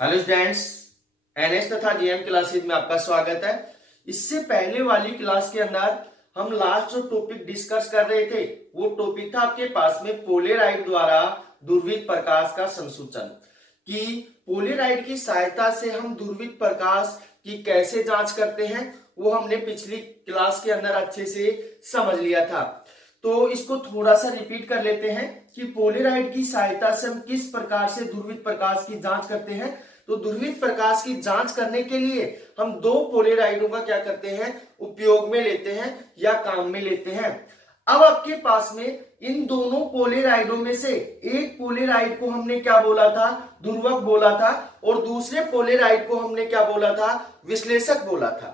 Hello students, NS तथा GM classes में आपका स्वागत है। इससे पहले वाली क्लास के अंदर हम लास्ट जो टॉपिक डिस्कस कर रहे थे वो टॉपिक था आपके पास में पोलेराइड द्वारा दुर्वित प्रकाश का संसूचन। कि पोलेराइड की सहायता से हम दुर्वित प्रकाश की कैसे जांच करते हैं वो हमने पिछली क्लास के अंदर अच्छे से समझ लिया था। तो इसको थोड़ा सा रिपीट कर लेते हैं कि पोलेराइड की सहायता से हम किस प्रकार से दुर्वित प्रकाश की जांच करते हैं। तो दुर्वित प्रकाश की जांच करने के लिए हम दो पोलेराइडों का क्या करते हैं, उपयोग में लेते हैं या काम में लेते हैं। अब आपके पास में इन दोनों पोलेराइडों में से एक पोलेराइड को हमने क्या बोला था, ध्रुवक बोला था, और दूसरे पोलेराइड को हमने क्या बोला था, विश्लेषक बोला था।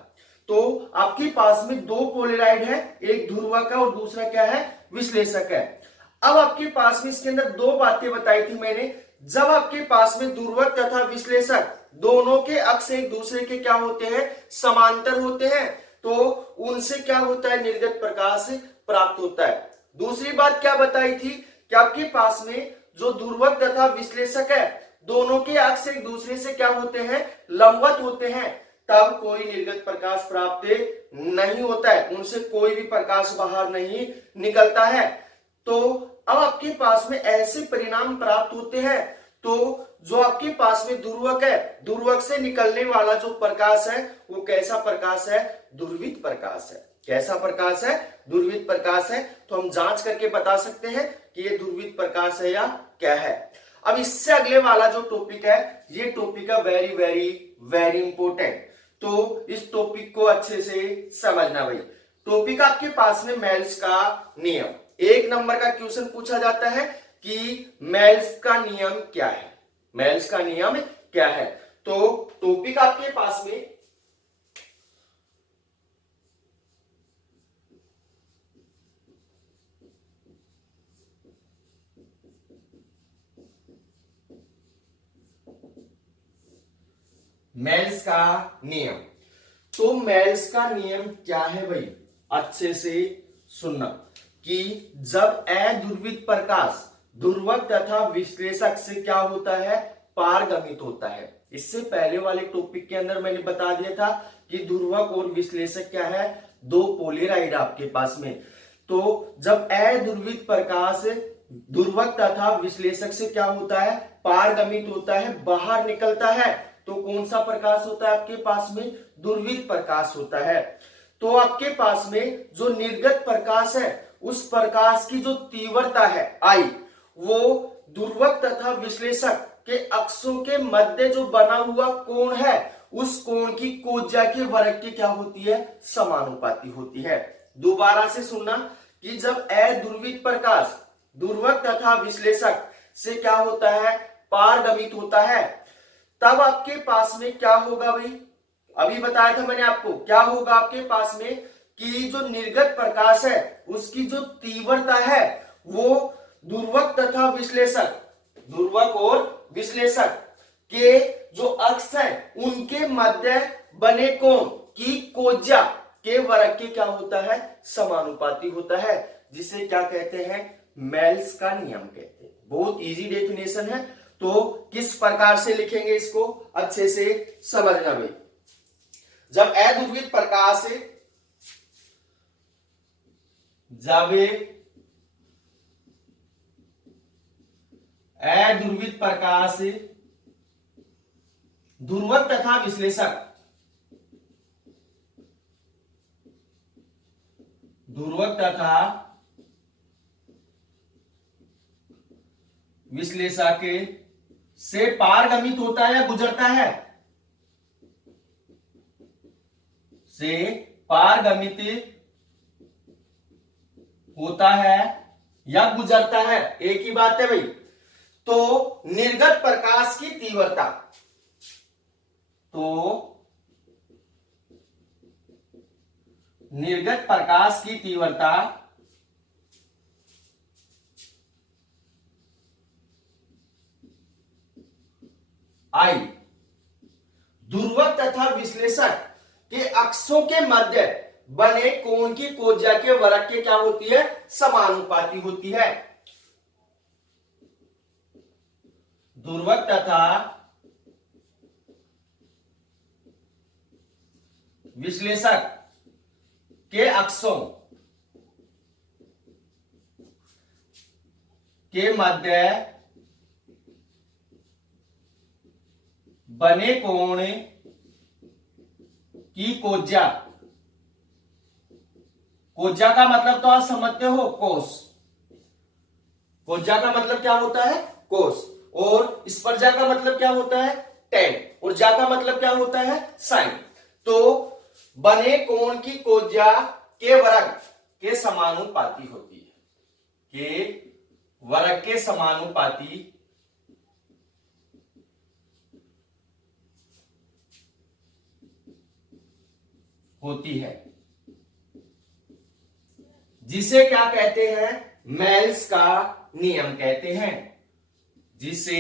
तो आपके पास में दो पोलेराइड है, एक ध्रुवक है और दूसरा क्या है, विश्लेषक है। अब आपके पास में इसके अंदर दो बातें बताई थी मैंने। जब आपके पास में ध्रुवक तथा विश्लेषक दोनों के अक्ष एक दूसरे के क्या होते हैं, समांतर होते हैं, तो उनसे क्या होता है, निर्गत प्रकाश प्राप्त होता है। दूसरी बात क्या बताई थी कि आपके पास में जो ध्रुवक तथा विश्लेषक है दोनों के अक्ष एक दूसरे से क्या होते हैं, लंबवत होते हैं, तब कोई निर्गत प्रकाश प्राप्त नहीं होता है, उनसे कोई भी प्रकाश बाहर नहीं निकलता है। तो अब आपके पास में ऐसे परिणाम प्राप्त होते हैं। तो जो आपके पास में ध्रुवक है, ध्रुवक से निकलने वाला जो प्रकाश है वो कैसा प्रकाश है, दुर्वित प्रकाश है। कैसा प्रकाश है, दुर्वित प्रकाश है। तो हम जांच करके बता सकते हैं कि ये दुर्वित प्रकाश है या क्या है। अब इससे अगले वाला जो टॉपिक है, ये टॉपिक है वेरी वेरी वेरी इंपॉर्टेंट। तो इस टॉपिक को अच्छे से समझना भाई। टॉपिक आपके पास में मेल्स का नियम, एक नंबर का क्वेश्चन पूछा जाता है कि मेल्स का नियम क्या है, मेल्स का नियम क्या है। तो टॉपिक आपके पास में मेल्स का नियम। तो मेल्स का नियम क्या है भाई, अच्छे से सुनना कि जब अध्रुवित प्रकाश ध्रुवक तथा विश्लेषक से क्या होता है, पारगमित होता है। इससे पहले वाले टॉपिक के अंदर मैंने बता दिया था कि ध्रुवक और विश्लेषक क्या है, दो पोलेराइड आपके पास में। तो जब अध्रुवित प्रकाश ध्रुवक तथा विश्लेषक से क्या होता है, पारगमित होता है, बाहर निकलता है, तो कौन सा प्रकाश होता है आपके पास में, दुर्वित प्रकाश होता है। तो आपके पास में जो निर्गत प्रकाश है उस प्रकाश की जो तीव्रता है आई, वो ध्रुवक तथा विश्लेषक के अक्षों के मध्य जो बना हुआ कोण है उस कोण की कोज्या के वर्ग की क्या होती है, समानुपाती होती है। दोबारा से सुनना कि जब अध्रुवित प्रकाश ध्रुवक तथा विश्लेषक से क्या होता है, पारगमित होता है, तब आपके पास में क्या होगा भाई, अभी बताया था मैंने आपको, क्या होगा आपके पास में कि जो निर्गत प्रकाश है उसकी जो तीव्रता है वो ध्रुवक तथा विश्लेषक, ध्रुवक और विश्लेषक के जो अक्ष है उनके मध्य बने कोण की कोज्या के वर्ग के क्या होता है, समानुपाती होता है, जिसे क्या कहते हैं, मेल्स का नियम कहते हैं। बहुत इजी डेफिनेशन है। तो किस प्रकार से लिखेंगे इसको अच्छे से समझना भाई। जब अध्रुवित प्रकाश, जब अध्रुवित प्रकाश ध्रुवक तथा विश्लेषक, ध्रुवक तथा विश्लेषक से पारगमित होता है या गुजरता है, से पारगमित होता है या गुजरता है, एक ही बात है भाई। तो निर्गत प्रकाश की तीव्रता, तो निर्गत प्रकाश की तीव्रता आई ध्रुवक तथा विश्लेषक के अक्षों के मध्य बने कोण की कोज्या के वर्ग के क्या होती है, समानुपाती होती है। ध्रुवक तथा विश्लेषक के अक्षों के मध्य बने कोण की कोज्या, कोज्या का मतलब तो आप समझते हो कोस, कोज्या का मतलब क्या होता है कोस, और स्पर्जा का मतलब क्या होता है टेन, और जा का मतलब क्या होता है साइन। तो बने कोण की कोज्या के वर्ग के समानुपाती होती है, के वर्ग के समानुपाती होती है, जिसे क्या कहते हैं मेल्स का नियम कहते हैं, जिसे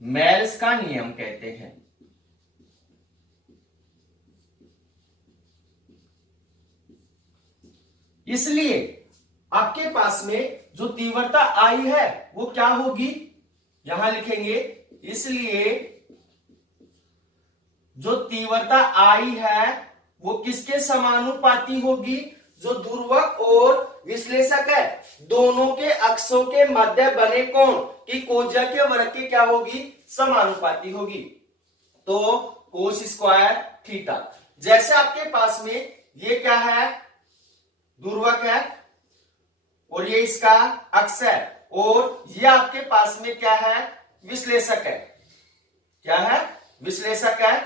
मेल्स का नियम कहते हैं। इसलिए आपके पास में जो तीव्रता आई है वो क्या होगी, यहां लिखेंगे, इसलिए जो तीव्रता आई है वो किसके समानुपाती होगी, जो ध्रुवक और विश्लेषक है दोनों के अक्षों के मध्य बने कोण की कोज्या के वर्ग की क्या होगी, समानुपाती होगी। तो कोस स्क्वायर थीटा, जैसे आपके पास में ये क्या है ध्रुवक है और ये इसका अक्ष है, और ये आपके पास में क्या है विश्लेषक है, क्या है विश्लेषक है,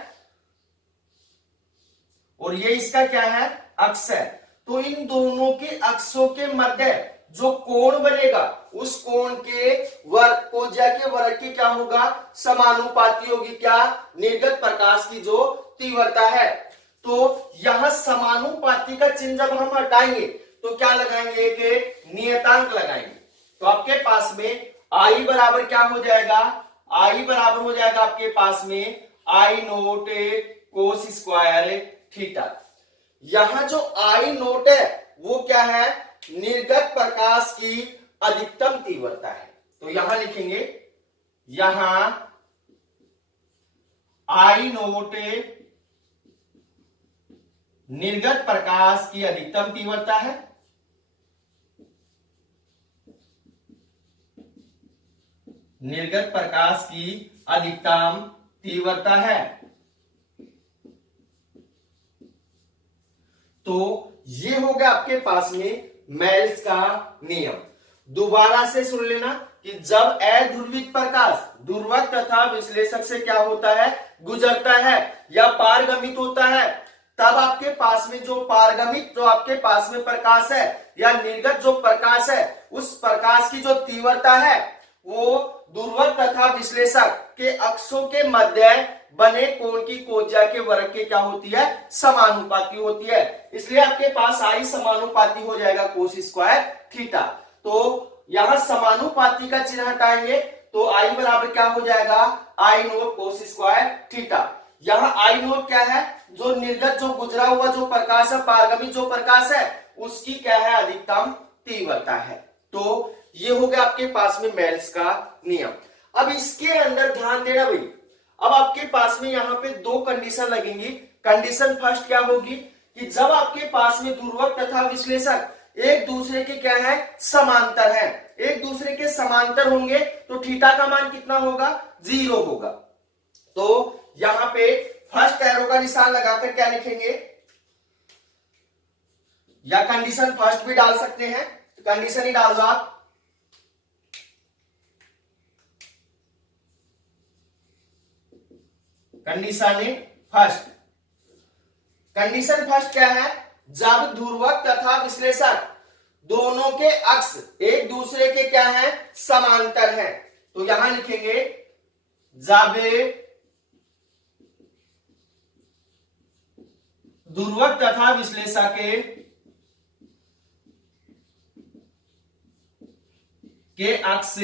और ये इसका क्या है अक्ष है। तो इन दोनों के अक्षों के मध्य जो कोण बनेगा उस कोण के वर्ग कोज्या के वर्ग की क्या होगा समानुपाती होगी, क्या निर्गत प्रकाश की जो तीव्रता है। तो यहां समानुपाती का चिन्ह जब हम हटाएंगे तो क्या लगाएंगे कि नियतांक लगाएंगे। तो आपके पास में आई बराबर क्या हो जाएगा, आई बराबर हो जाएगा आपके पास में आई नोट कोस स्क्वायर थीटा। यहां जो आई नोट है वो क्या है निर्गत प्रकाश की अधिकतम तीव्रता है। तो यहां लिखेंगे, यहां आई नोट निर्गत प्रकाश की अधिकतम तीव्रता है, निर्गत प्रकाश की अधिकतम तीव्रता है। तो ये हो गया आपके पास में मेल्स का नियम। दोबारा से सुन लेना कि जब अध्रुवित प्रकाश ध्रुवक तथा विश्लेषक से क्या होता है गुजरता है या पारगमित होता है, तब आपके पास में जो पारगमित जो आपके पास में प्रकाश है या निर्गत जो प्रकाश है उस प्रकाश की जो तीव्रता है वो ध्रुवक तथा विश्लेषक के अक्षों के मध्य बने कोण की कोज्या के वर्ग के क्या होती है समानुपाती होती है। इसलिए आपके पास आई समानुपाती हो जाएगा कोस स्क्वायर थीटा। तो यहां समानुपाती का चिन्ह हटाएंगे तो आई बराबर क्या हो जाएगा आई नोट कोस स्क्वायर थीटा। यहां आई नोट क्या है जो निर्गत जो गुजरा हुआ जो प्रकाश है पारगमित जो प्रकाश है उसकी क्या है अधिकतम तीव्रता है। तो ये हो गया आपके पास में मेल्स का नियम। अब इसके अंदर ध्यान देना भाई, अब आपके पास में यहां पे दो कंडीशन लगेंगी। कंडीशन फर्स्ट क्या होगी कि जब आपके पास में ध्रुवक तथा विश्लेषक एक दूसरे के क्या है समांतर है, एक दूसरे के समांतर होंगे तो थीटा का मान कितना होगा 0 होगा। तो यहां पे फर्स्ट एरो का निशान लगाकर क्या लिखेंगे, या कंडीशन फर्स्ट भी डाल सकते हैं, कंडीशन ही डाल दो आप। कंडीशन फर्स्ट, कंडीशन फर्स्ट क्या है जब ध्रुवक तथा विश्लेषक दोनों के अक्ष एक दूसरे के क्या है समांतर है। तो यहां लिखेंगे जब ध्रुवक तथा विश्लेषक के अक्ष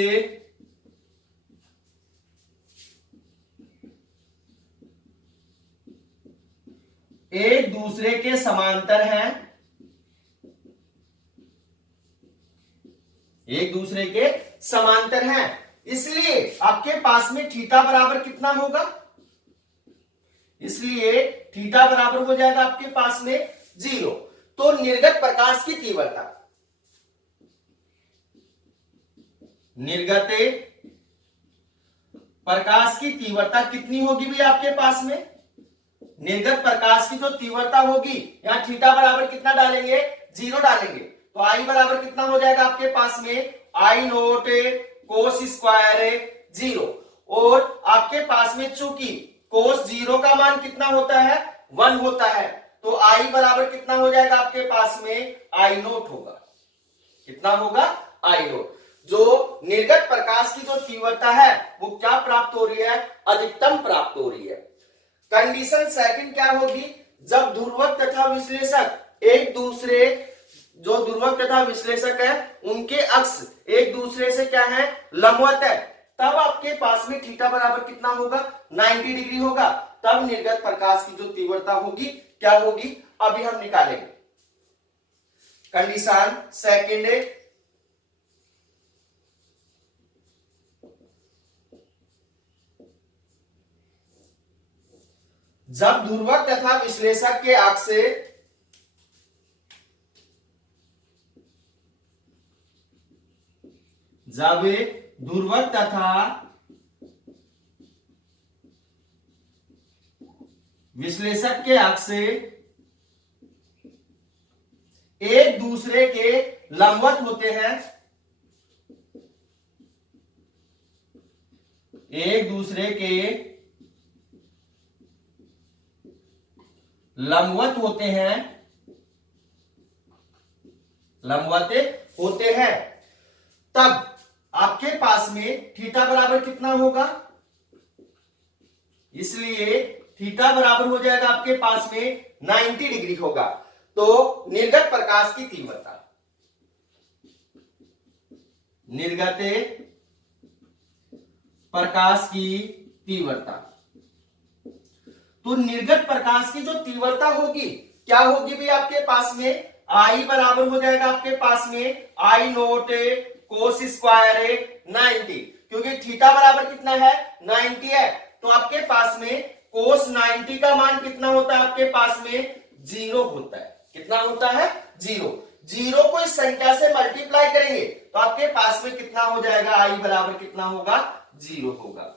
एक दूसरे के समांतर हैं, एक दूसरे के समांतर हैं, इसलिए आपके पास में थीटा बराबर कितना होगा इसलिए थीटा बराबर हो जाएगा आपके पास में 0। तो निर्गत प्रकाश की तीव्रता, निर्गत प्रकाश की तीव्रता कितनी होगी भी आपके पास में? निर्गत प्रकाश की जो तीव्रता होगी, यहां थीटा बराबर कितना डालेंगे? 0 डालेंगे। तो आई बराबर कितना हो जाएगा आपके पास में? आई नोट कोस स्क्वायर 0। और आपके पास में चूंकि कोस 0 का मान कितना होता है? 1 होता है, तो आई बराबर कितना हो जाएगा आपके पास में? आई नोट होगा। कितना होगा? आई नोट। जो निर्गत प्रकाश की जो तीव्रता है वो क्या प्राप्त हो रही है? अधिकतम प्राप्त हो रही है। कंडीशन सेकंड क्या होगी? जब ध्रुवक तथा विश्लेषक एक दूसरे, जो ध्रुवक तथा विश्लेषक है उनके अक्ष एक दूसरे से क्या है? लंबवत है, तब आपके पास में थीटा बराबर कितना होगा? 90 डिग्री होगा। तब निर्गत प्रकाश की जो तीव्रता होगी क्या होगी? अभी हम निकालेंगे। कंडीशन सेकंड, जब ध्रुवक तथा विश्लेषक के अक्ष जब ध्रुवक तथा विश्लेषक के अक्ष एक दूसरे के लंबवत होते हैं, एक दूसरे के लंबवत होते हैं, लंबवत होते हैं, तब आपके पास में थीटा बराबर कितना होगा? इसलिए थीटा बराबर हो जाएगा आपके पास में 90 डिग्री होगा। तो निर्गत प्रकाश की तीव्रता, निर्गत प्रकाश की तीव्रता, तो निर्गत प्रकाश की जो तीव्रता होगी क्या होगी भी आपके पास में? आई बराबर हो जाएगा आपके पास में आई नोट कोस स्क्वायर 90, क्योंकि थीटा बराबर कितना है? 90 है। तो आपके पास में कोस 90 का मान कितना होता है? आपके पास में 0 होता है। कितना होता है? 0। 0 को इस संख्या से मल्टीप्लाई करेंगे तो आपके पास में कितना हो जाएगा? आई बराबर कितना होगा? 0 होगा।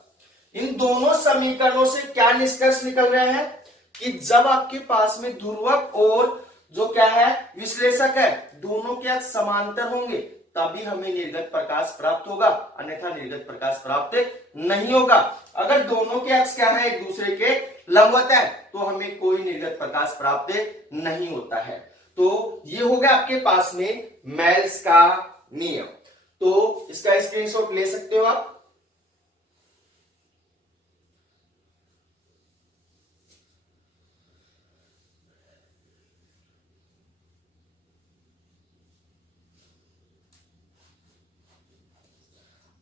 इन दोनों समीकरणों से क्या निष्कर्ष निकल रहे हैं कि जब आपके पास में ध्रुवक और जो क्या है विश्लेषक है दोनों के अक्ष समांतर होंगे तभी हमें निर्गत प्रकाश प्राप्त होगा, अन्यथा निर्गत प्रकाश प्राप्त नहीं होगा। अगर दोनों के अक्ष क्या है? एक दूसरे के लंबवत है, तो हमें कोई निर्गत प्रकाश प्राप्त नहीं होता है। तो ये हो गया आपके पास में मेल्स का नियम। तो इसका स्क्रीनशॉट ले सकते हो आप।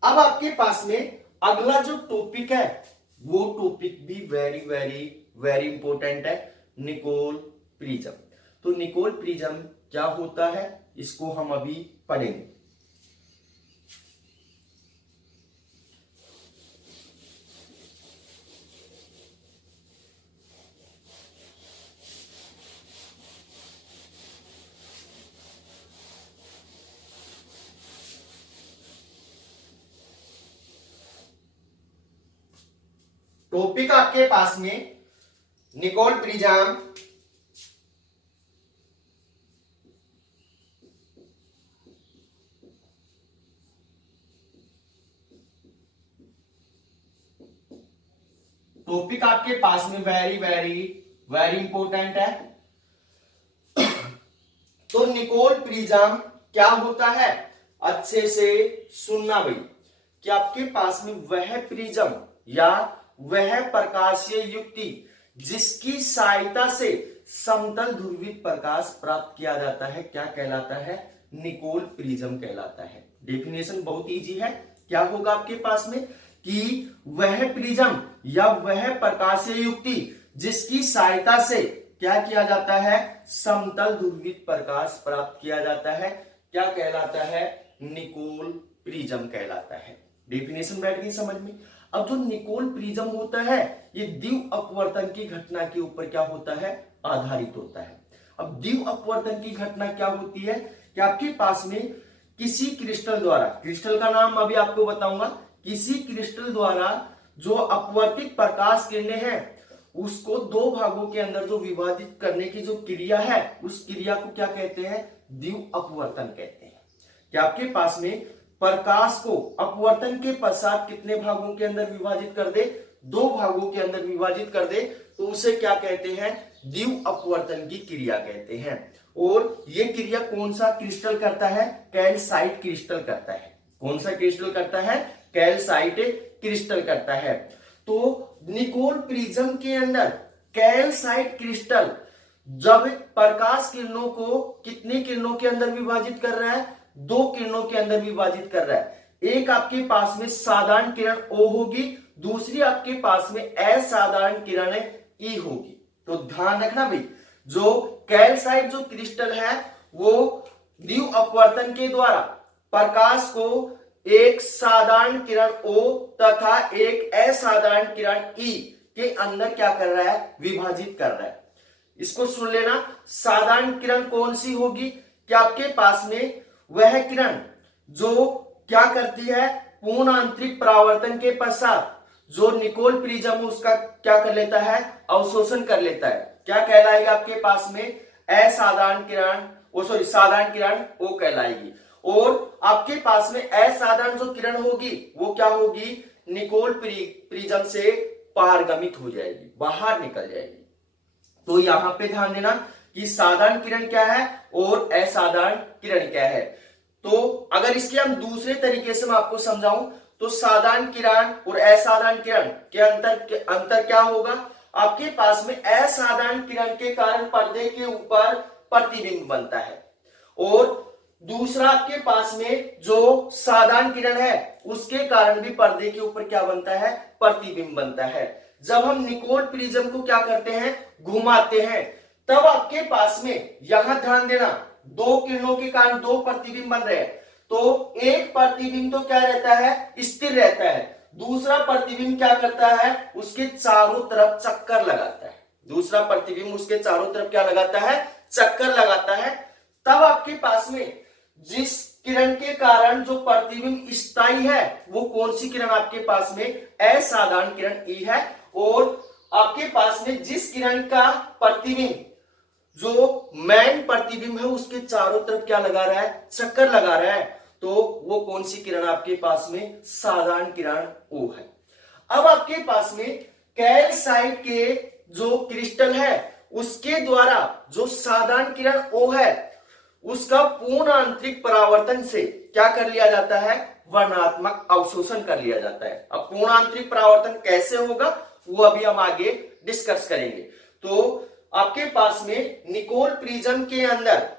अब आपके पास में अगला जो टॉपिक है वो टॉपिक भी वेरी वेरी वेरी इंपॉर्टेंट है, निकोल प्रिज्म। तो निकोल प्रिज्म क्या होता है इसको हम अभी पढ़ेंगे। टॉपिक आपके पास में निकोल प्रिज्म, टॉपिक आपके पास में वेरी वेरी वेरी इंपॉर्टेंट है। तो निकोल प्रिज्म क्या होता है? अच्छे से सुनना भाई कि आपके पास में वह प्रिज्म या वह प्रकाशीय युक्ति जिसकी सहायता से समतल ध्रुवित प्रकाश प्राप्त किया जाता है क्या कहलाता है? निकोल प्रिज्म कहलाता है। डेफिनेशन बहुत इजी है। क्या होगा आपके पास में कि वह प्रिज्म या वह प्रकाशीय युक्ति जिसकी सहायता से क्या किया जाता है? समतल ध्रुवित प्रकाश प्राप्त किया जाता है क्या कहलाता है? निकोल प्रिज्म कहलाता है। डेफिनेशन बैठ गई समझ में। अब जो निकोल प्रिज्म होता है ये द्विव अपवर्तन की घटना के ऊपर क्या होता है, आधारित होता है। अब द्विव अपवर्तन की घटना क्या होती है कि आपके पास में किसी क्रिस्टल द्वारा, क्रिस्टल का नाम अभी आपको बताऊंगा, किसी क्रिस्टल द्वारा जो अपवर्तित प्रकाश किरणें हैं उसको दो भागों के अंदर जो विभाजित करने की जो क्रिया है उस क्रिया को क्या कहते हैं, द्विव अपवर्तन कहते हैं। कि आपके पास में प्रकाश को अपवर्तन के पश्चात कितने भागों के अंदर विभाजित कर दे, दो भागों के अंदर विभाजित कर दे, तो उसे क्या कहते हैं, द्विव अपवर्तन की क्रिया कहते हैं। और ये क्रिया कौन सा क्रिस्टल करता है, कैल्साइट क्रिस्टल करता है। कौन सा क्रिस्टल करता है, कैल्साइट क्रिस्टल करता है। तो निकोल प्रिज्म के अंदर कैल्साइट क्रिस्टल जब प्रकाश किरणों को कितनी किरणों के अंदर विभाजित कर रहा है, दो किरणों के अंदर विभाजित कर रहा है। एक आपके पास में साधारण किरण O होगी, दूसरी आपके पास में असाधारण किरण E होगी। तो ध्यान रखना भाई, जो कैल्साइट जो क्रिस्टल है वो द्विव अपवर्तन के द्वारा प्रकाश को एक साधारण किरण O तथा एक असाधारण किरण E के अंदर क्या कर रहा है, विभाजित कर रहा है। इसको सुन लेना, साधारण किरण कौन सी होगी कि आपके पास में वह किरण जो क्या करती है, पूर्ण आंतरिक परावर्तन के पश्चात जो निकोल प्रिज्म उसका क्या कर लेता है, अवशोषण कर लेता है। क्या कहलाएगा आपके पास में, असाधारण किरण, साधारण किरण वो कहलाएगी। और आपके पास में असाधारण जो किरण होगी वो क्या होगी, निकोल प्रिज्म से पारगमित हो जाएगी, बाहर निकल जाएगी। तो यहां पे ध्यान देना कि साधारण किरण क्या है और असाधारण किरण क्या है। तो अगर इसके हम दूसरे तरीके से मैं आपको समझाऊं तो साधारण किरण और असाधारण किरण के अंतर क्या होगा, आपके पास में असाधारण किरण के कारण पर्दे के ऊपर प्रतिबिंब बनता है और दूसरा आपके पास में जो साधारण किरण है उसके कारण भी पर्दे के ऊपर क्या बनता है, प्रतिबिंब बनता है। जब हम निकोल प्रिज्म को क्या करते हैं, घुमाते हैं, तब आपके पास में यहां ध्यान देना, दो किरणों के कारण दो प्रतिबिंब बन रहे हैं। तो एक प्रतिबिंब तो क्या रहता है, स्थिर रहता है, दूसरा प्रतिबिंब क्या करता है, उसके चारों तरफ चक्कर लगाता है। दूसरा प्रतिबिंब उसके चारों तरफ क्या लगाता है, चक्कर लगाता है। तब आपके पास में जिस किरण के कारण जो प्रतिबिंब स्थायी है वो कौन सी किरण आपके पास में, असाधारण किरण E है। और आपके पास में जिस किरण का प्रतिबिंब जो मेन प्रतिबिंब है उसके चारों तरफ क्या लगा रहा है, चक्कर लगा रहा है, तो वो कौन सी किरण आपके पास में, साधारण किरण O है। अब आपके पास में कैल्साइट के जो क्रिस्टल है उसके द्वारा जो साधारण किरण O है उसका पूर्ण आंतरिक परावर्तन से क्या कर लिया जाता है, वर्णात्मक अवशोषण कर लिया जाता है। अब पूर्ण आंतरिक परावर्तन कैसे होगा वो अभी हम आगे डिस्कस करेंगे। तो आपके पास में निकोल प्रिज्म के अंदर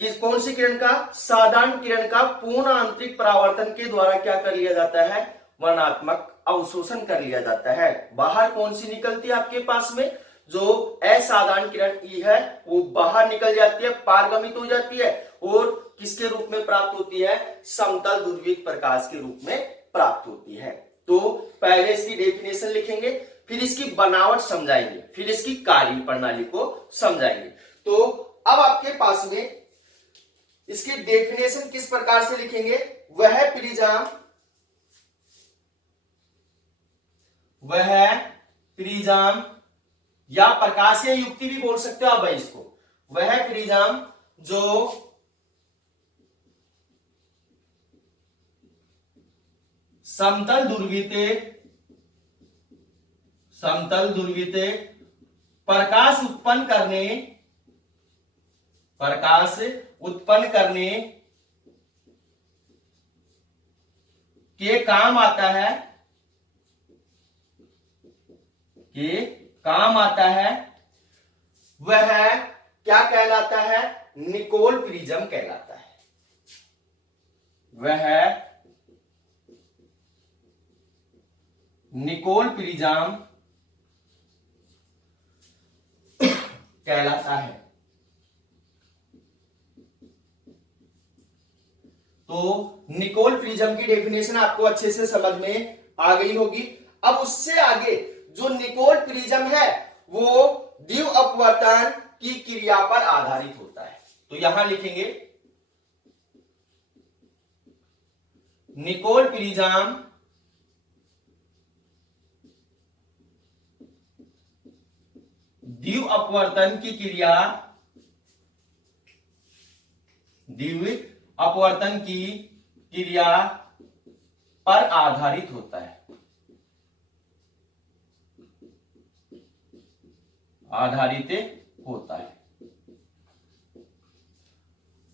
कौन सी किरण का, साधारण किरण का पूर्ण आंतरिक परावर्तन के द्वारा क्या कर लिया जाता है, वर्णात्मक अवशोषण कर लिया जाता है। बाहर कौन सी निकलती है आपके पास में, जो असाधारण किरण E है वो बाहर निकल जाती है, पारगमित हो जाती है और किसके रूप में प्राप्त होती है, समतल ध्रुवित प्रकाश के रूप में प्राप्त होती है। तो पहले इसकी डेफिनेशन लिखेंगे, फिर इसकी बनावट समझाएंगे, फिर इसकी कार्य प्रणाली को समझाएंगे। तो अब आपके पास में इसकी डेफिनेशन किस प्रकार से लिखेंगे, वह प्रिज्म या प्रकाशीय युक्ति भी बोल सकते हो आप भाई इसको, वह प्रिज्म जो समतल ध्रुवित प्रकाश उत्पन्न करने के काम आता है, वह क्या कहलाता है, निकोल प्रिज्म कहलाता है। वह निकोल प्रिज्म कहलाता है। तो निकोल प्रिज्म की डेफिनेशन आपको अच्छे से समझ में आ गई होगी। अब उससे आगे जो निकोल प्रिज्म है वो द्विव अपवर्तन की क्रिया पर आधारित होता है। तो यहां लिखेंगे निकोल प्रिज्म द्विव अपवर्तन की क्रिया, द्विव अपवर्तन की क्रिया पर आधारित होता है, आधारित होता है।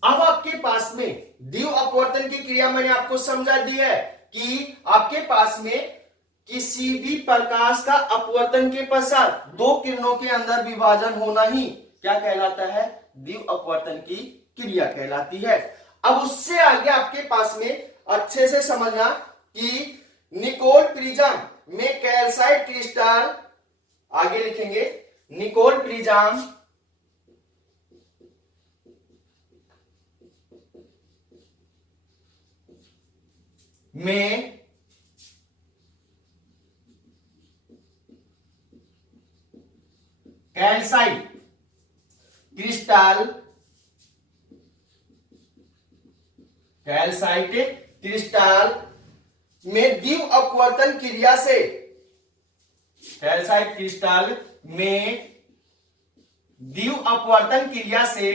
अब आपके पास में द्विव अपवर्तन की क्रिया मैंने आपको समझा दी है कि आपके पास में किसी भी प्रकाश का अपवर्तन के पश्चात दो किरणों के अंदर विभाजन होना ही क्या कहलाता है, द्विव अपवर्तन की क्रिया कहलाती है। अब उससे आगे आपके पास में अच्छे से समझना कि निकोल प्रिज्म में कैल्साइट क्रिस्टल, आगे लिखेंगे निकोल प्रिज्म में कैल्साइट क्रिस्टल, कैल्साइट क्रिस्टल में द्विव अपवर्तन क्रिया से, कैल्साइट क्रिस्टल में द्विव अपवर्तन क्रिया से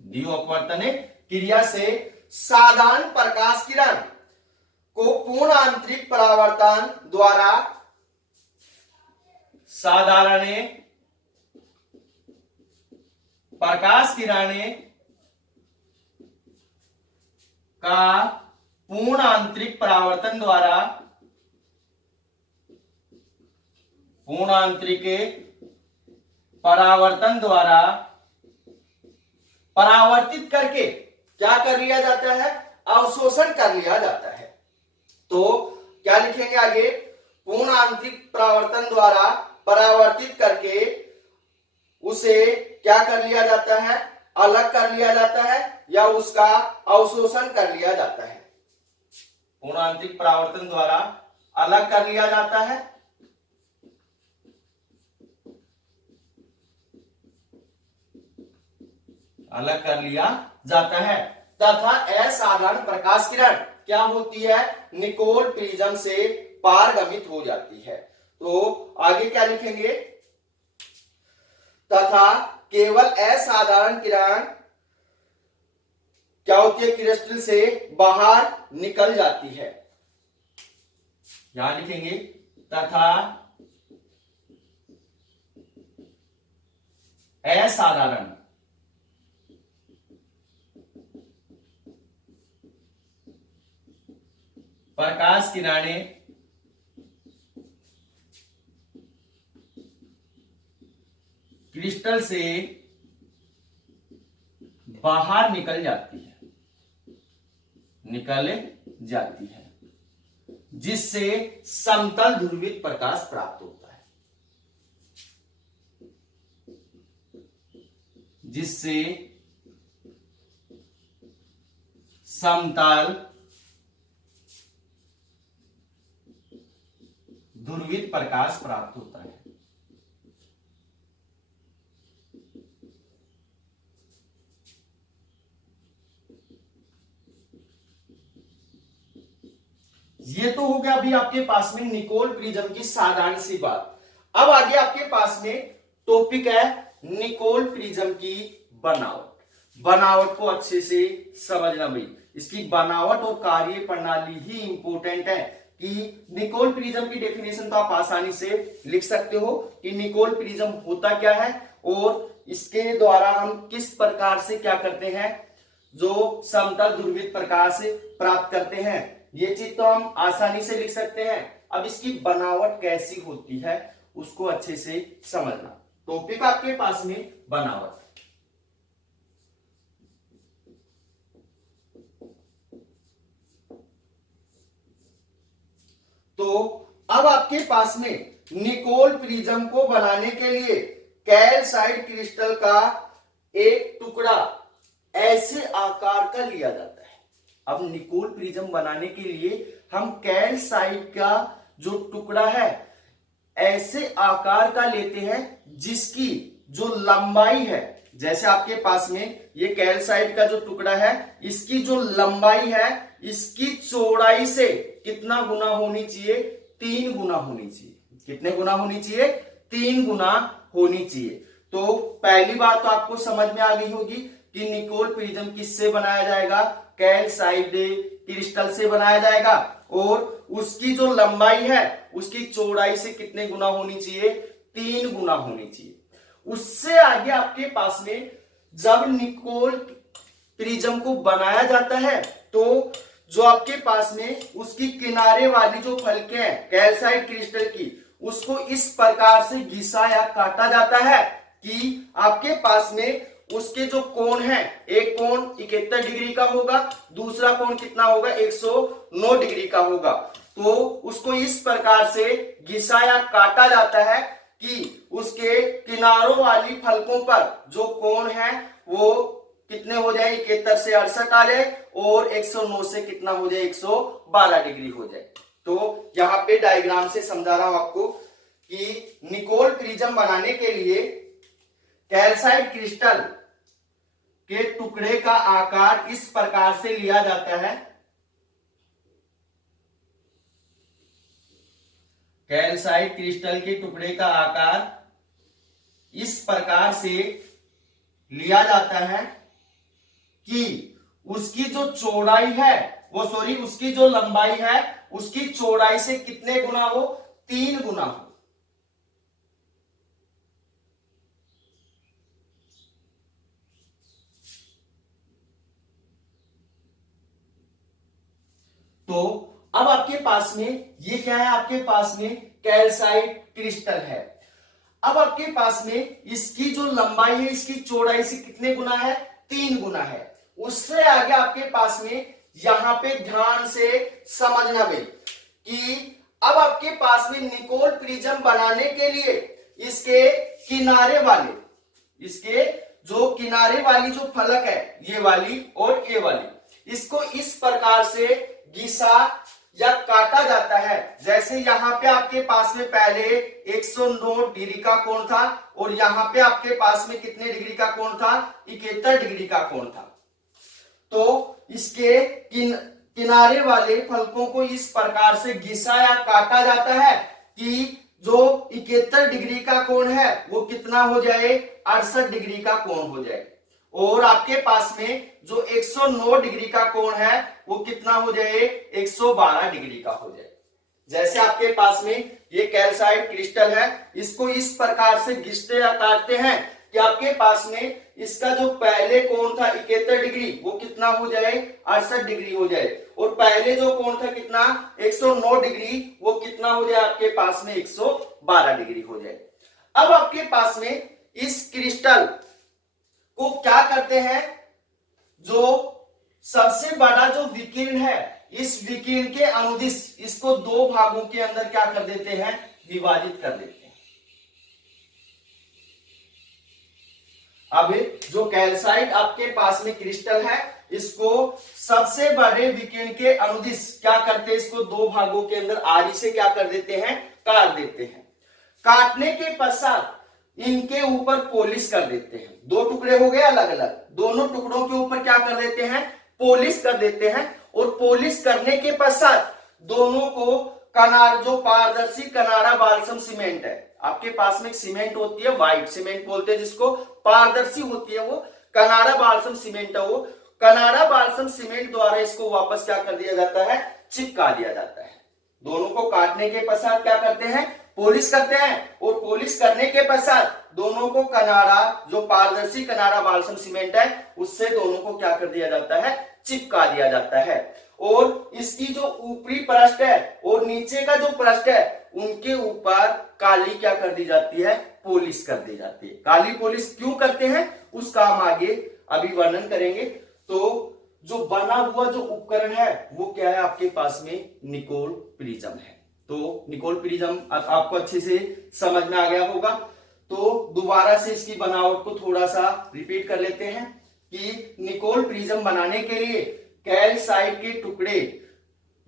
द्विव अपवर्तन क्रिया से साधारण प्रकाश किरण को पूर्ण आंतरिक परावर्तन द्वारा, साधारण प्रकाश किरण का पूर्ण आंतरिक परावर्तन द्वारा, पूर्ण आंतरिक परावर्तन द्वारा परावर्तित करके क्या कर लिया जाता है, अवशोषण कर लिया जाता है। तो क्या लिखेंगे आगे, पूर्ण आंतरिक परावर्तन द्वारा परावर्तित करके उसे क्या कर लिया जाता है, अलग कर लिया जाता है या उसका अवशोषण कर लिया जाता है। पूर्ण आंतरिक परावर्तन द्वारा अलग कर लिया जाता है, अलग कर लिया जाता है तथा असाधारण प्रकाश किरण क्या होती है, निकोल प्रिज्म से पारगमित हो जाती है। तो आगे क्या लिखेंगे, तथा केवल असाधारण किरण क्या होती है, क्रिस्टल से बाहर निकल जाती है। यहां लिखेंगे तथा असाधारण प्रकाश किरणें क्रिस्टल से बाहर निकल जाती है, निकल जाती है, जिससे समतल ध्रुवित प्रकाश प्राप्त होता है, जिससे समतल ध्रुवित प्रकाश प्राप्त होता है। ये तो हो गया अभी आपके पास में निकोल प्रिज्म की साधारण सी बात। अब आगे आपके पास में टॉपिक है निकोल प्रिज्म की बनावट। बनावट को अच्छे से समझना भाई, इसकी बनावट और कार्य प्रणाली ही इंपॉर्टेंट है कि निकोल प्रिज्म की डेफिनेशन तो आप आसानी से लिख सकते हो कि निकोल प्रिज्म होता क्या है और इसके द्वारा हम किस प्रकार से क्या करते हैं, जो समतल ध्रुवित प्रकाश प्राप्त करते हैं, ये चीज तो हम आसानी से लिख सकते हैं। अब इसकी बनावट कैसी होती है उसको अच्छे से समझना। टॉपिक आपके पास में बनावट। तो अब आपके पास में निकोल प्रिज्म को बनाने के लिए कैल्साइट क्रिस्टल का एक टुकड़ा ऐसे आकार का लिया जाता है। अब निकोल प्रिज्म बनाने के लिए हम कैल्साइट का जो टुकड़ा है ऐसे आकार का लेते हैं जिसकी जो लंबाई है, जैसे आपके पास में ये कैल्साइट का जो टुकड़ा है, इसकी जो लंबाई है इसकी चौड़ाई से कितना गुना होनी चाहिए? 3 गुना होनी चाहिए। कितने गुना होनी चाहिए? 3 गुना होनी चाहिए। तो पहली बात तो आपको समझ में आ गई होगी कि निकोल प्रिज्म किससे बनाया जाएगा? कैल्साइट क्रिस्टल से बनाया जाएगा, और उसकी जो लंबाई है उसकी चौड़ाई से कितने गुना होनी चाहिए? 3 गुना होनी चाहिए। उससे आगे आपके पास में जब निकोल प्रिज्म को बनाया जाता है तो जो आपके पास में उसकी किनारे वाली जो फलकें हैं कैल्साइट क्रिस्टल की, उसको इस प्रकार से घिसा या काटा जाता है कि आपके पास में उसके जो कोण है, एक कोण 71 डिग्री का होगा, दूसरा कोण कितना होगा? 109 डिग्री का होगा। तो उसको इस प्रकार से घिसा या काटा जाता है कि उसके किनारों वाली फलकों पर जो कोण है वो कितने हो जाए? 71 से 68 आ जाए, और 109 से कितना हो जाए? 112 डिग्री हो जाए। तो यहाँ पे डायग्राम से समझा रहा हूं आपको कि निकोल प्रिज्म बनाने के लिए कैल्साइट क्रिस्टल के टुकड़े का आकार इस प्रकार से लिया जाता है। कैल्साइट क्रिस्टल के टुकड़े का आकार इस प्रकार से लिया जाता है कि उसकी जो चौड़ाई है उसकी जो लंबाई है उसकी चौड़ाई से कितने गुना हो? 3 गुना हो। तो अब आपके पास में ये क्या है? आपके पास में कैल्साइट क्रिस्टल है। अब आपके पास में इसकी जो लंबाई है इसकी चौड़ाई से कितने गुना है? 3 गुना है। उससे आगे आपके पास में यहां पे ध्यान से समझना भाई कि अब आपके पास में निकोल प्रिज्म बनाने के लिए इसके किनारे वाले, इसके जो किनारे वाली जो फलक है, ये वाली और ये वाली, इसको इस प्रकार से घिसा या काटा जाता है। जैसे यहां पे आपके पास में पहले 109 डिग्री का कोण था, और यहां पे आपके पास में कितने डिग्री का कोण था? 71 डिग्री का कोण था। तो इसके किनारे वाले फलकों को इस प्रकार से घिसा या काटा जाता है कि जो 71 डिग्री का कोण है वो कितना हो जाए? 68 डिग्री का कोण हो जाए, और आपके पास में जो 109 डिग्री का कोण है वो कितना हो जाए? 112 डिग्री का हो जाए। जैसे आपके पास में ये कैल्साइट क्रिस्टल है, इसको इस प्रकार से घिसते या काटते हैं कि आपके पास में इसका जो पहले कोण था 71 डिग्री वो कितना हो जाए? 68 डिग्री हो जाए, और पहले जो कोण था कितना? 109 डिग्री, वो कितना हो जाए? आपके पास में 112 डिग्री हो जाए। अब आपके पास में इस क्रिस्टल को क्या करते हैं? जो सबसे बड़ा जो विकिरण है, इस विकिरण के अनुदिश इसको 2 भागों के अंदर क्या कर देते हैं? विभाजित कर देते हैं। अब जो कैल्साइट आपके पास में क्रिस्टल है, इसको सबसे बड़े विकिरण के अनुदिश क्या करते हैं? इसको 2 भागों के अंदर आरी से क्या कर देते हैं? काट देते हैं। काटने के पश्चात इनके ऊपर पॉलिश कर देते हैं। 2 टुकड़े हो गए अलग अलग, दोनों टुकड़ों के ऊपर क्या कर देते हैं? पॉलिश कर देते हैं, और पॉलिश करने के पश्चात दोनों को कनार, जो पारदर्शी कनाडा बाल्सम सीमेंट है, आपके पास में एक सीमेंट होती है, व्हाइट सीमेंट बोलते हैं जिसको, पारदर्शी होती है वो, कनाडा बाल्सम सीमेंट है वो, कनाडा बाल्सम सीमेंट द्वारा इसको वापस क्या कर दिया जाता है? चिपका दिया जाता है। दोनों को काटने के पश्चात क्या करते हैं? पॉलिश करते हैं, और पॉलिश करने के पश्चात दोनों को कनाडा, जो पारदर्शी कनाडा बाल्सम सीमेंट है, उससे दोनों को क्या कर दिया जाता है? चिपका दिया जाता है। और इसकी जो ऊपरी पृष्ठ है और नीचे का जो पृष्ठ है उनके ऊपर काली क्या कर दी जाती है? पॉलिश कर दी जाती है। काली पॉलिश क्यों करते हैं उसका हम आगे अभी वर्णन करेंगे। तो जो बना हुआ जो उपकरण है वो क्या है? आपके पास में निकोल प्रिज्म है। तो निकोल प्रिज्म आपको अच्छे से समझ में आ गया होगा। तो दोबारा से इसकी बनावट को थोड़ा सा रिपीट कर लेते हैं कि निकोल प्रिज्म बनाने के लिए कैल्साइट के टुकड़े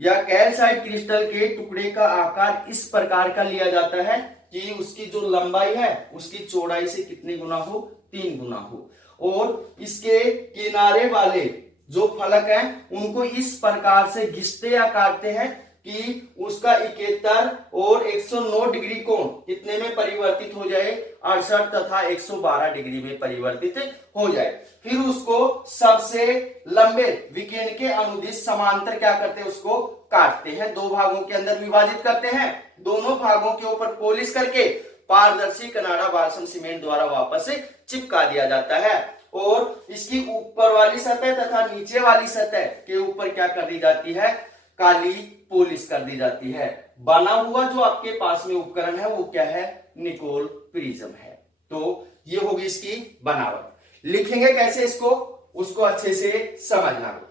या कैल्साइट क्रिस्टल के टुकड़े का आकार इस प्रकार का लिया जाता है कि उसकी जो लंबाई है उसकी चौड़ाई से कितने गुना हो, 3 गुना हो, और इसके किनारे वाले जो फलक हैं उनको इस प्रकार से घिसते या काटते हैं कि उसका 71 और 109 डिग्री कोण कितने में परिवर्तित हो जाए, 68 तथा 112 डिग्री में परिवर्तित हो जाए। फिर उसको सबसे लंबे विकिरण के अनुदिश समांतर क्या करते हैं, उसको काटते हैं, 2 भागों के अंदर विभाजित करते हैं, दोनों भागों के ऊपर पॉलिश करके पारदर्शी कनाडा बाल्सम सीमेंट द्वारा वापस से चिपका दिया जाता है और इसकी ऊपर वाली सतह तथा नीचे वाली सतह के ऊपर क्या कर दी जाती है, काली पॉलिश कर दी जाती है। बना हुआ जो आपके पास में उपकरण है वो क्या है, निकोल प्रिज्म है। तो ये होगी इसकी बनावट। लिखेंगे कैसे इसको, उसको अच्छे से समझना हो।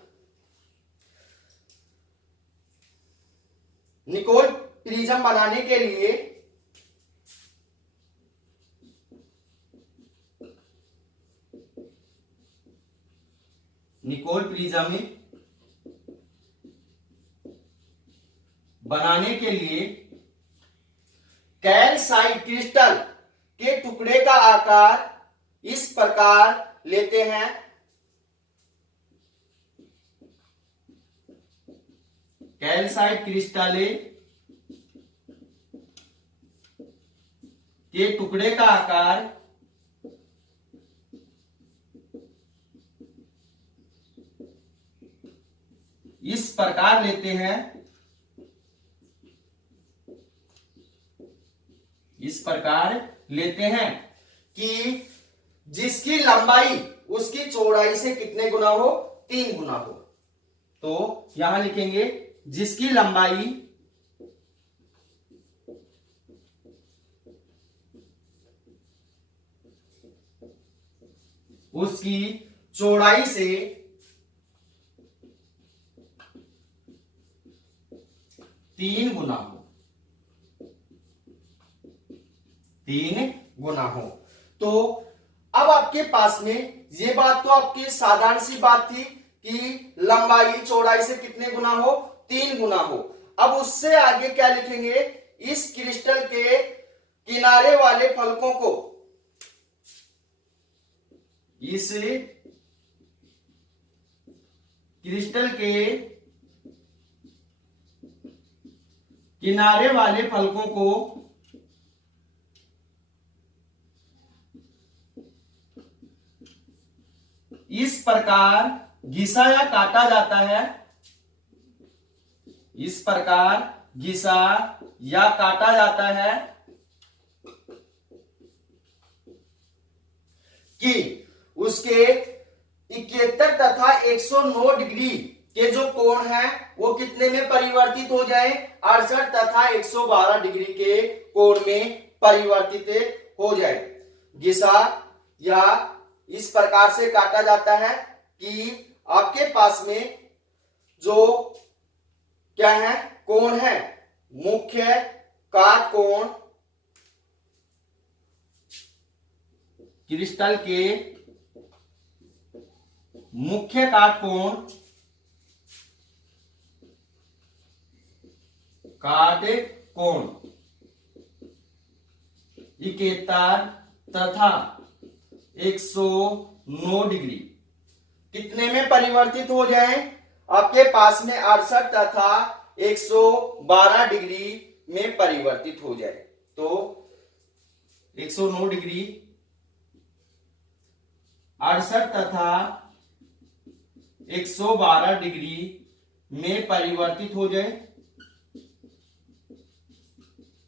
निकोल प्रिज्म बनाने के लिए निकोल प्रिज्म बनाने के लिए कैल्साइट क्रिस्टल के टुकड़े का आकार इस प्रकार लेते हैं। कैल्साइट क्रिस्टल के टुकड़े का आकार इस प्रकार लेते हैं, इस प्रकार लेते हैं कि जिसकी लंबाई उसकी चौड़ाई से कितने गुना हो, 3 गुना हो। तो यहां लिखेंगे जिसकी लंबाई उसकी चौड़ाई से 3 गुना हो, 3 गुना हो। तो अब आपके पास में ये बात तो आपकी साधारण सी बात थी कि लंबाई चौड़ाई से कितने गुना हो, 3 गुना हो। अब उससे आगे क्या लिखेंगे, इस क्रिस्टल के किनारे वाले फलकों को, इस क्रिस्टल के किनारे वाले फलकों को इस प्रकार घिसा या काटा जाता है, इस प्रकार घिसा या काटा जाता है कि उसके 71 तथा 109 डिग्री के जो कोण है वो कितने में परिवर्तित हो जाए, 68 तथा 112 डिग्री के कोण में परिवर्तित हो जाए। घिसा या इस प्रकार से काटा जाता है कि आपके पास में जो क्या है, कोण है, मुख्य काट कोण, क्रिस्टल के मुख्य काट कोण, काट कोण 71 तथा 109 डिग्री कितने में परिवर्तित हो जाए, आपके पास में 68 तथा 112 डिग्री में परिवर्तित हो जाए। तो 109 डिग्री, 68 तथा 112 डिग्री में परिवर्तित हो जाए,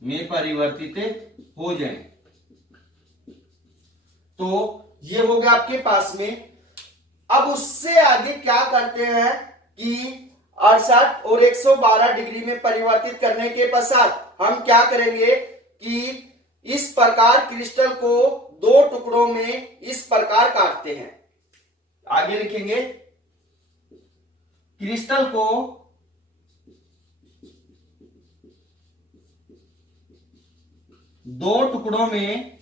में परिवर्तित हो जाए। तो ये हो गया आपके पास में। अब उससे आगे क्या करते हैं कि 68 और 112 डिग्री में परिवर्तित करने के पश्चात हम क्या करेंगे कि इस प्रकार क्रिस्टल को 2 टुकड़ों में इस प्रकार काटते हैं। आगे लिखेंगे क्रिस्टल को 2 टुकड़ों में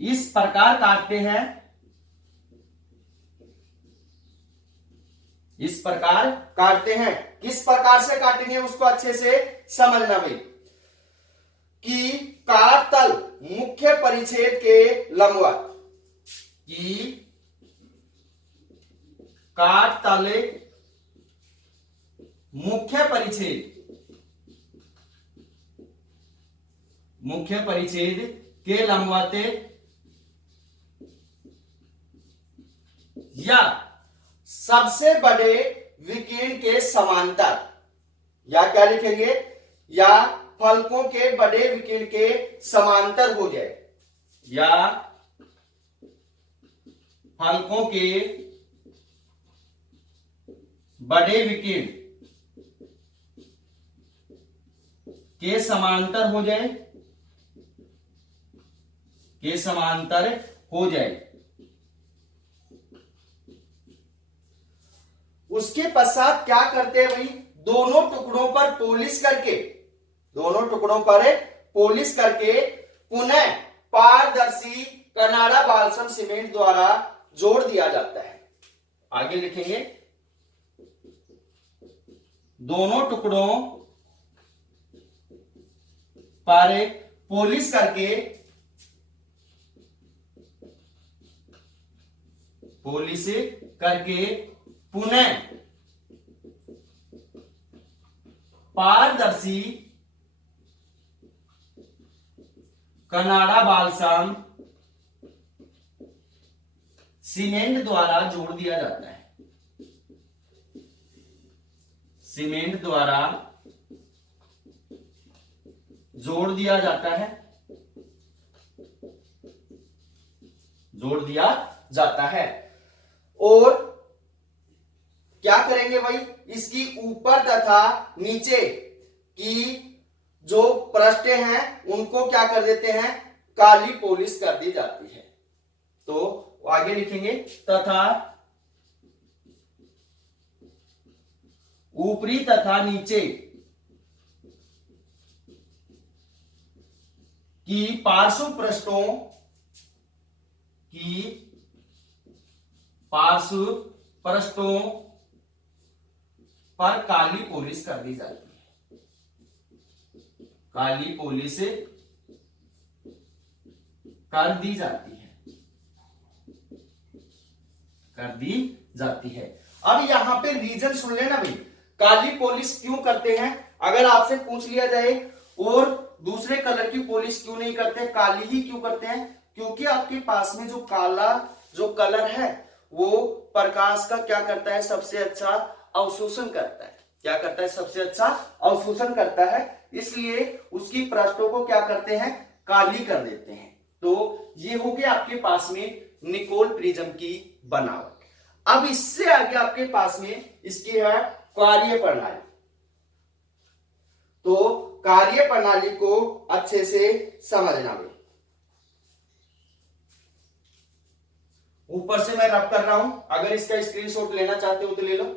इस प्रकार काटते हैं, इस प्रकार काटते हैं। किस प्रकार से काटेंगे उसको अच्छे से समझना भाई, कि काट तल मुख्य परिच्छेद के लंबवत, कि काट तल मुख्य परिच्छेद के लंबवत या सबसे बड़े विकीर्ण के समांतर, या क्या लिखेंगे, या फलकों के बड़े विकीर्ण के समांतर हो जाए, या फलकों के बड़े विकीर्ण के समांतर हो जाए, के समांतर हो जाए। उसके पश्चात क्या करते हैं भाई, दोनों टुकड़ों पर पॉलिश करके, दोनों टुकड़ों पर पॉलिश करके पुनः पारदर्शी कनाडा बालसम सीमेंट द्वारा जोड़ दिया जाता है। आगे लिखेंगे, दोनों टुकड़ों पर पॉलिश करके, पॉलिश करके पुनः पारदर्शी कनाडा बालसम सीमेंट द्वारा जोड़ दिया जाता है, सीमेंट द्वारा जोड़ दिया जाता है, जोड़ दिया जाता है। और क्या करेंगे भाई, इसकी ऊपर तथा नीचे की जो पृष्ठे हैं उनको क्या कर देते हैं, काली पॉलिश कर दी जाती है। तो आगे लिखेंगे, तथा ऊपरी तथा नीचे की पार्श्व पृष्ठों की, पार्श्व पृष्ठों पर काली पॉलिश कर दी जाती है, काली पॉलिश कर दी जाती है, कर दी जाती है। अब यहां पे रीजन सुन लेना भाई, काली पॉलिश क्यों करते हैं, अगर आपसे पूछ लिया जाए और दूसरे कलर की पॉलिश क्यों नहीं करते, काली ही क्यों करते हैं, क्योंकि आपके पास में जो काला जो कलर है वो प्रकाश का क्या करता है, सबसे अच्छा अवशोषण करता है। क्या करता है, सबसे अच्छा अवशोषण करता है, इसलिए उसकी पृष्ठों को क्या करते हैं, काली कर देते हैं। तो ये हो गया आपके पास में निकोल प्रिज्म की बनावट। अब इससे आगे आपके पास में इसकी है कार्य प्रणाली। तो कार्य प्रणाली को अच्छे से समझना भी, ऊपर से मैं रब कर रहा हूं, अगर इसका स्क्रीनशॉट लेना चाहते हो तो ले लो।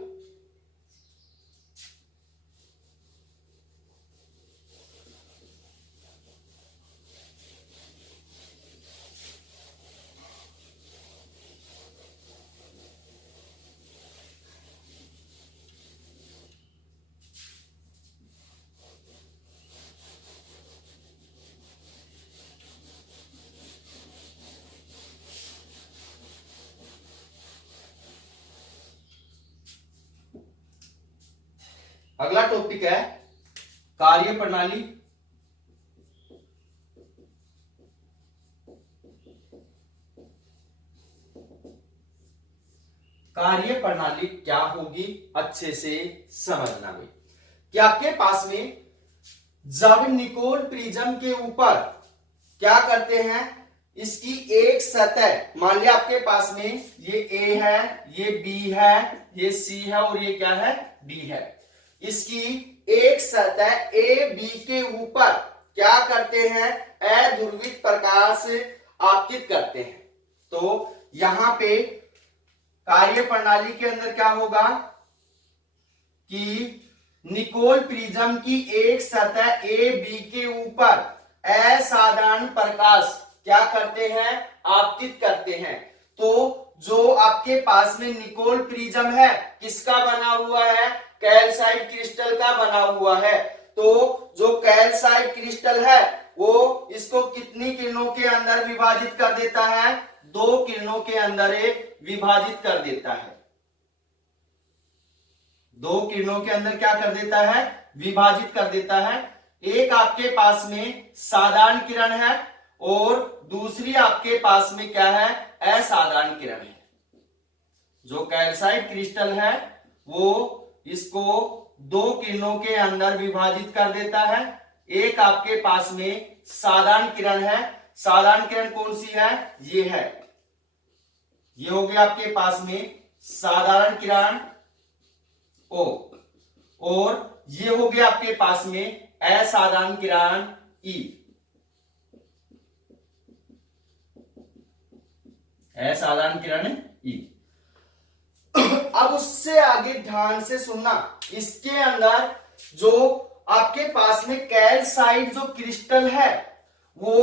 अगला टॉपिक है कार्य प्रणाली। कार्य प्रणाली क्या होगी अच्छे से समझना भी, कि आपके पास में जब निकोल प्रिज्म के ऊपर क्या करते हैं, इसकी एक सतह, मान लिया आपके पास में ये ए है, ये बी है, ये सी है और ये क्या है, डी है। इसकी एक सतह ए बी के ऊपर क्या करते हैं, अध्रुवित प्रकाश आपतित करते हैं। तो यहां पे कार्य प्रणाली के अंदर क्या होगा कि निकोल प्रिज्म की एक सतह ए बी के ऊपर असाधारण प्रकाश क्या करते हैं, आपतित करते हैं। तो जो आपके पास में निकोल प्रिज्म है किसका बना हुआ है, कैल्साइट क्रिस्टल का बना हुआ है। तो जो कैल्साइट क्रिस्टल है वो इसको कितनी किरणों के अंदर विभाजित कर देता है, 2 किरणों के अंदर एक विभाजित कर देता है। 2 किरणों के अंदर क्या कर देता है, विभाजित कर देता है। एक आपके पास में साधारण किरण है और दूसरी आपके पास में क्या है, असाधारण किरण है। जो कैल्साइट क्रिस्टल है वो इसको 2 किरणों के अंदर विभाजित कर देता है। एक आपके पास में साधारण किरण है, साधारण किरण कौन सी है, ये है, ये हो गया आपके पास में साधारण किरण ओ, और ये हो गया आपके पास में असाधारण किरण ई। असाधारण किरण ई। अब उससे आगे ध्यान से सुनना, इसके अंदर जो आपके पास में कैल्साइट जो क्रिस्टल है वो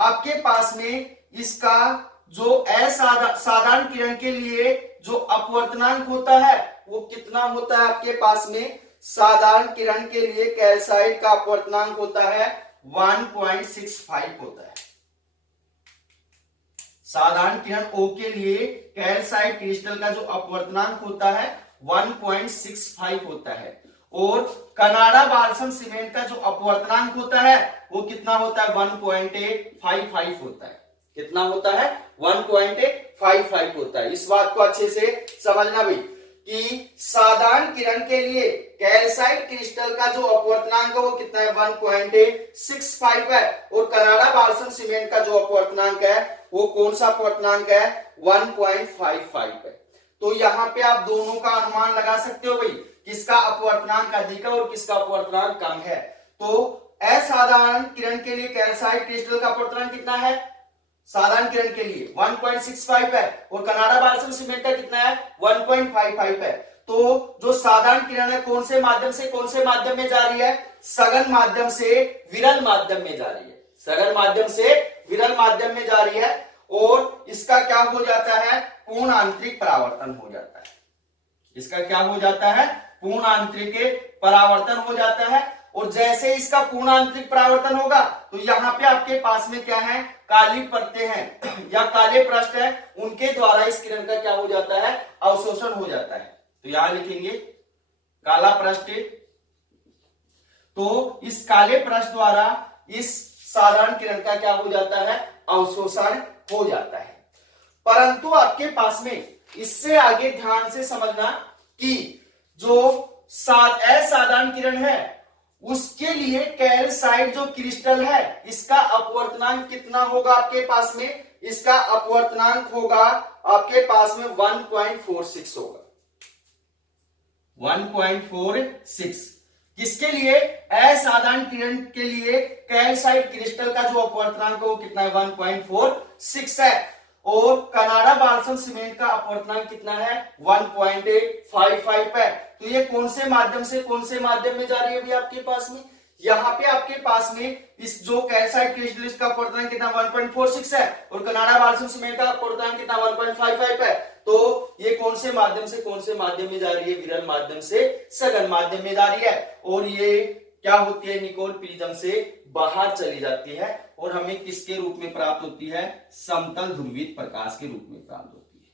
आपके पास में इसका जो असाधारण किरण के लिए जो अपवर्तनांक होता है वो कितना होता है, आपके पास में साधारण किरण के लिए कैल्साइट का अपवर्तनांक होता है 1.65 होता है। साधारण किरण O के लिए कैल्साइट क्रिस्टल का जो अपवर्तनांक होता है 1.65 होता है। और कनाडा बाल्सम सीमेंट का जो अपवर्तनांक होता है वो कितना होता है, 1.55 होता है। कितना होता है, 1.55 होता है। इस बात को अच्छे से समझना भाई कि साधारण किरण के लिए कैल्साइट क्रिस्टल का जो अपवर्तनांक है वो कितना है, 1.65 है। और कनाडा बाल्सम सीमेंट का जो अपवर्तनांक है वो कौन सा अपवर्तनांक है, 1.55 है। तो यहाँ पे आप दोनों का अनुमान लगा सकते हो भाई किसका अपवर्तनांक अधिक है और किसका अपवर्तनांक कम है। तो असाधारण किरण के लिए कैल्साइट क्रिस्टल का अपवर्तनांक कितना है, साधारण किरण के लिए 1.65 है और कनाडा बाल्सम सीमेंट का कितना है, 1.55 है। तो जो साधारण किरण है कौन से माध्यम में जा रही है, सघन माध्यम से विरल माध्यम में जा रही है, सघन माध्यम से विरल माध्यम में जा रही है। और इसका क्या हो जाता है, पूर्ण आंतरिक परावर्तन हो जाता है। इसका क्या हो जाता है, पूर्ण आंतरिक परावर्तन हो जाता है। और जैसे इसका पूर्ण आंतरिक परावर्तन होगा तो यहाँ पे आपके पास में क्या है, काली परतें हैं या काले पृष्ठ है, उनके द्वारा इस किरण का क्या हो जाता है, अवशोषण हो जाता है। तो यहां लिखेंगे काला पृष्ठ। तो इस काले पृष्ठ द्वारा इस साधारण किरण का क्या हो जाता है, अवशोषण हो जाता है। परंतु आपके पास में इससे आगे ध्यान से समझना कि जो असाधारण किरण है उसके लिए कैल्साइट जो क्रिस्टल है इसका अपवर्तनांक कितना होगा, आपके पास में इसका अपवर्तनांक होगा आपके पास में 1.46 होगा, 1.46। किसके लिए, असाधारण किरण के लिए कैल्साइट क्रिस्टल का जो अपवर्तनांक है वो कितना है, 1.46 है। और कनाडा बाल्सम सीमेंट का अपवर्तनांक कितना है, 1.55 है। तो ये कौन से माध्यम में जा रही है अभी आपके पास में, यहाँ पे आपके पास में इस जो कैल्साइट क्रिस्टल का अपवर्तनांक कितना 1.46 है और कनाडा बाल्सम सीमेंट का अपवर्तनांक कितना 1.55 है। तो ये कौन से माध्यम में जा रही है, विरल माध्यम से सघन माध्यम में जा रही है। और ये क्या होती है, निकोल प्रिज्म से बाहर चली जाती है और हमें किसके रूप में प्राप्त होती है, समतल ध्रुवित प्रकाश के रूप में प्राप्त होती है,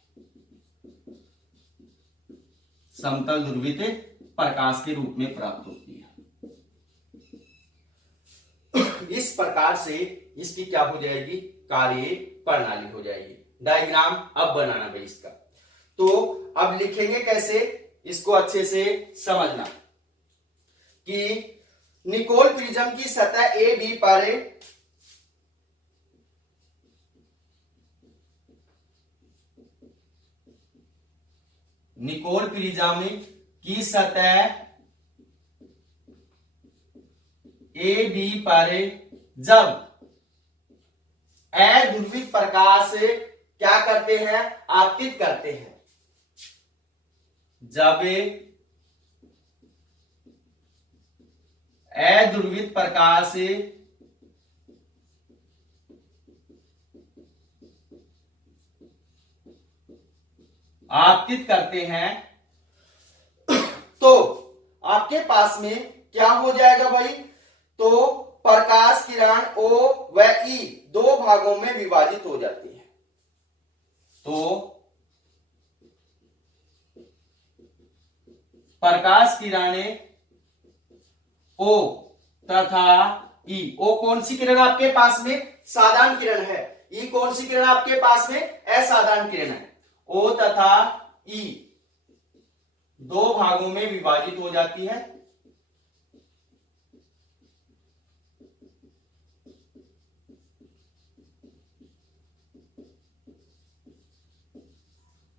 समतल ध्रुवित प्रकाश के रूप में प्राप्त होती है। इस प्रकार से इसकी क्या हो जाएगी, कार्य प्रणाली हो जाएगी। डायग्राम अब बनाना भाई इसका। तो अब लिखेंगे कैसे, इसको अच्छे से समझना कि निकोल प्रिज्म की सतह ए बी पर निकोल प्रिज्म की सतह ए बी पर जब अध्रुवित प्रकाश क्या करते हैं, आपतित करते हैं। जब अध्रुवित प्रकाश आपतित करते हैं तो आपके पास में क्या हो जाएगा भाई, तो प्रकाश किरण O व E दो भागों में विभाजित हो जाती है। तो प्रकाश किरणें O तथा E, O कौन सी किरण आपके पास में, साधारण किरण है, E कौन सी किरण आपके पास में, असाधारण किरण है। O तथा E दो भागों में विभाजित हो जाती है।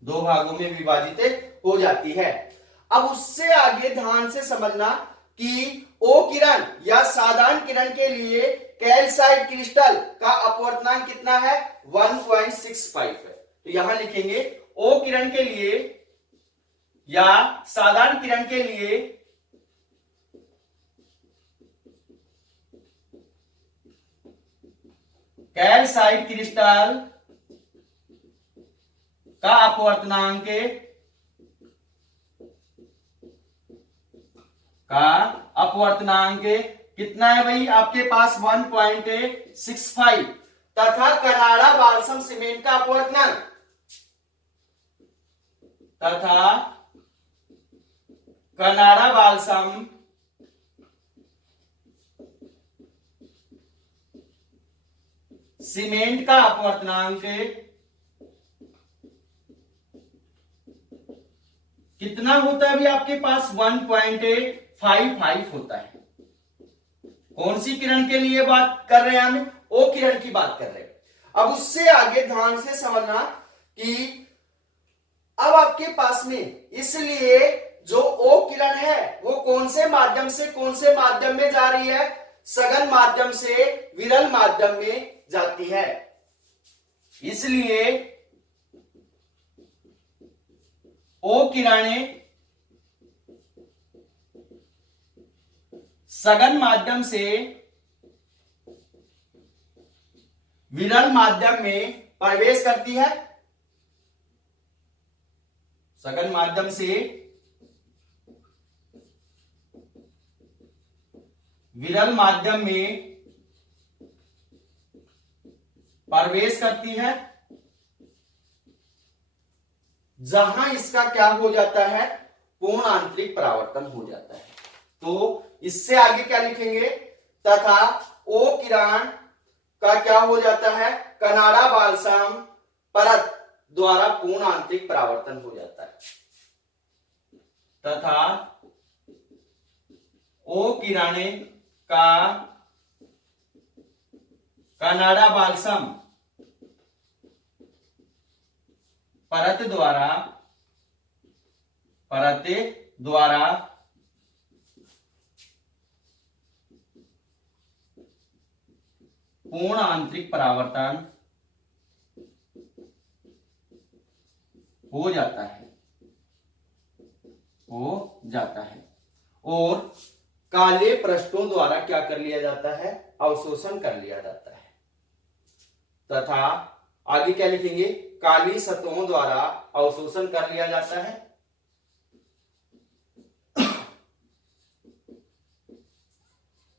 दो भागों में विभाजित हो जाती है। अब उससे आगे ध्यान से समझना कि O किरण या साधारण किरण के लिए कैल्साइट क्रिस्टल का अपवर्तनांक कितना है, 1.65 है। तो यहां लिखेंगे O किरण के लिए या साधारण किरण के लिए कैल्साइट क्रिस्टल का अपवर्तनांक कितना है भाई आपके पास, 1.65 तथा कनाडा बाल्सम सीमेंट का अपवर्तनांक सीमेंट का अपवर्तनांक कितना होता है अभी आपके पास, 1.55 होता है। कौन सी किरण के लिए बात कर रहे हैं हम, O किरण की बात कर रहे हैं। अब उससे आगे ध्यान से समझना कि अब आपके पास में इसलिए जो O किरण है वो कौन से माध्यम से कौन से माध्यम में जा रही है, सघन माध्यम से विरल माध्यम में जाती है। इसलिए O किरणें सघन माध्यम से विरल माध्यम में प्रवेश करती है। सघन माध्यम से विरल माध्यम में प्रवेश करती है, जहां इसका क्या हो जाता है, पूर्ण आंतरिक परावर्तन हो जाता है। तो इससे आगे क्या लिखेंगे, तथा O किरण का क्या हो जाता है, कनाडा बाल्सम परत द्वारा पूर्ण आंतरिक परावर्तन हो जाता है। तथा O किरणें का कनाडा बाल्सम परत द्वारा पूर्ण आंतरिक परावर्तन हो जाता है और काले पृष्ठों द्वारा क्या कर लिया जाता है, अवशोषण कर लिया जाता है। तथा आगे क्या लिखेंगे, काली सतहों द्वारा अवशोषण कर लिया जाता है।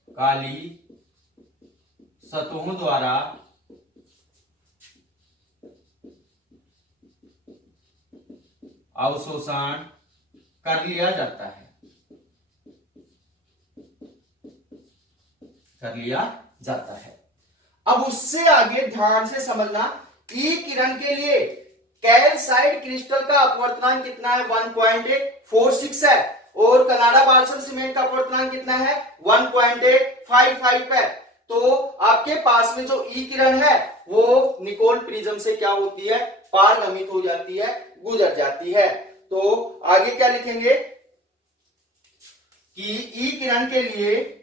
काली सतहों द्वारा अवशोषण कर लिया जाता है, अब उससे आगे ध्यान से समझना, ई किरण के लिए कैल्साइट क्रिस्टल का अपवर्तनांक कितना है, 1.46 है और कनाडा बाल्सम सीमेंट का अपवर्तनांक कितना है, 1.55 है। तो आपके पास में जो ई किरण है वो निकोल प्रिज्म से क्या होती है, पारगमित हो जाती है, गुजर जाती है। तो आगे क्या लिखेंगे कि ई किरण के लिए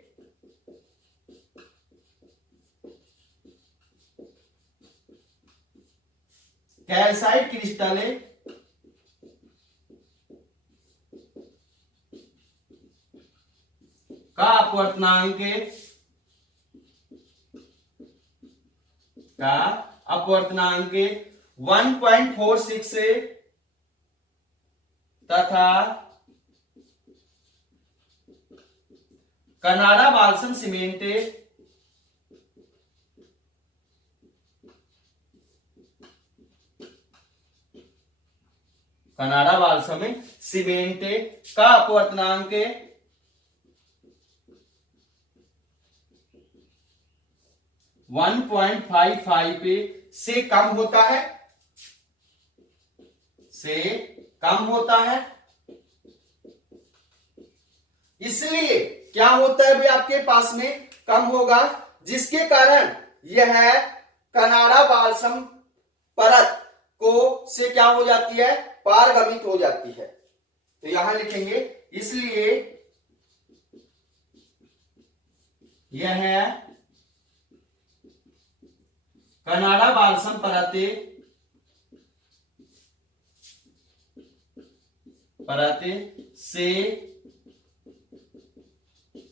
कैल्साइट क्रिस्टल का अपवर्तनांक 1.46 से तथा Canada balsam cement Canada balsam cement का अपवर्तनांक 1.55 से कम होता है, इसलिए क्या होता है भाई आपके पास में कम होगा, जिसके कारण यह कनाडा बाल्सम परत को से क्या हो जाती है, पारगमित हो जाती है। तो यहां लिखेंगे इसलिए यह कनाडा बाल्सम परत से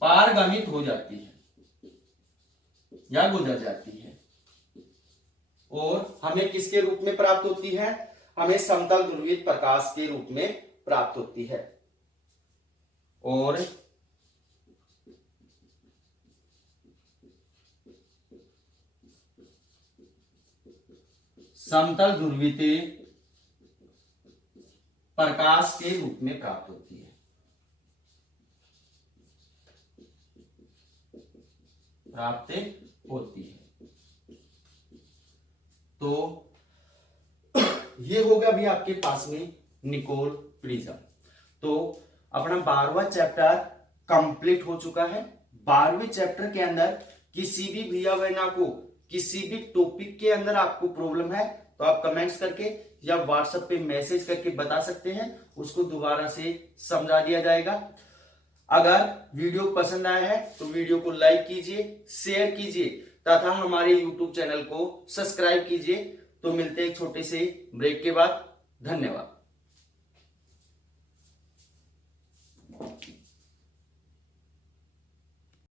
पारगमित हो जाती है या गुजर जाती है, और हमें किसके रूप में प्राप्त होती है, हमें समतल ध्रुवित प्रकाश के रूप में प्राप्त होती है। और समतल ध्रुवित प्रकाश के रूप में प्राप्त होती है। तो ये होगा भी आपके पास में निकोल प्रिज्म। तो अपना 12वां चैप्टर कंप्लीट हो चुका है। 12वें चैप्टर के अंदर किसी भी भैया बहना को किसी भी टॉपिक के अंदर आपको प्रॉब्लम है तो आप कमेंट्स करके या व्हाट्सएप पे मैसेज करके बता सकते हैं, उसको दोबारा से समझा दिया जाएगा। अगर वीडियो पसंद आया है तो वीडियो को लाइक कीजिए, शेयर कीजिए तथा हमारे यूट्यूब चैनल को सब्सक्राइब कीजिए। तो मिलते हैं एक छोटे से ब्रेक के बाद। धन्यवाद।